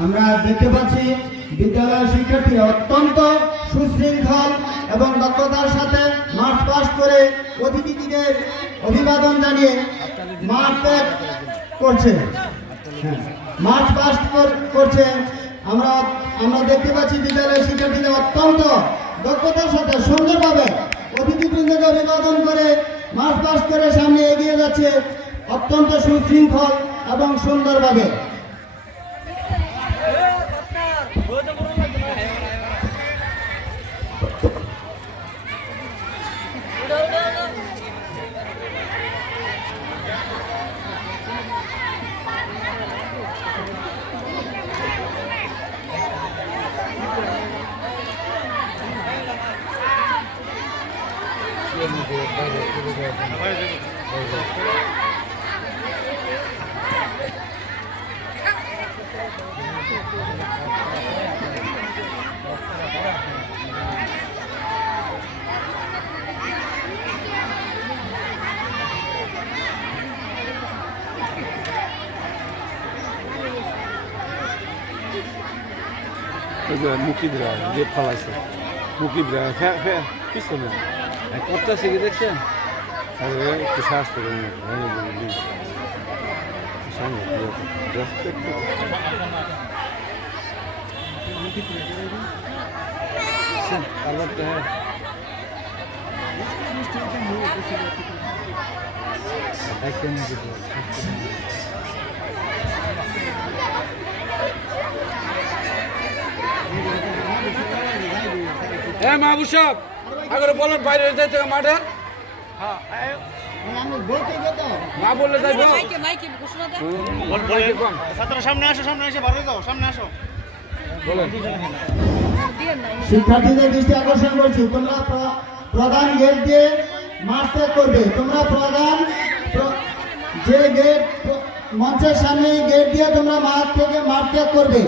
আমরা দেখতে পাচ্ছি বিদ্যালয়ের শিক্ষার্থীরা অত্যন্ত সুশৃঙ্খল এবং দক্ষতার সাথে মার্চ পাস করে অতিথিদের অভিবাদন জানিয়ে ত্যাগ করছে। মার্চ পাস কর- করছে। আমরা আমরা দেখতে পাচ্ছি বিদ্যালয়ের শিক্ষার্থীরা অত্যন্ত দক্ষতার সাথে সুন্দরভাবে অতিথিবৃন্দকে অভিবাদন করে মার্চ পাস করে সামনে এগিয়ে যাচ্ছে অত্যন্ত সুশৃঙ্খল এবং সুন্দরভাবে। ওই যে মুকিদরা যে ফালাইছে মুকিদরা হ্যাঁ হ্যাঁ কিছু না করতেছে কি দেখছেন? আরে একটু শ্বাস হ্যাঁ হ্যাঁ মাহবুব সাহেব। আগরে বলেন বাইরে যাইতে মাঠে। না বললে যাইব মাইকে মাইকে ঘোষণা দেন। মাইকে কম। ছাত্ররা সামনে আসো সামনে এসে ভালো যাও সামনে আসো। বলেন। শিক্ষার্থীদের দৃষ্টি আকর্ষণ করছি। তোমরা প্র- প্রধান গেট দিয়ে মাঠ ত্যাগ করবে। তোমরা প্রধান প্র- যে গেট মঞ্চের সামনে গেট দিয়ে তোমরা মাঠ থেকে মাঠ ত্যাগ করবে।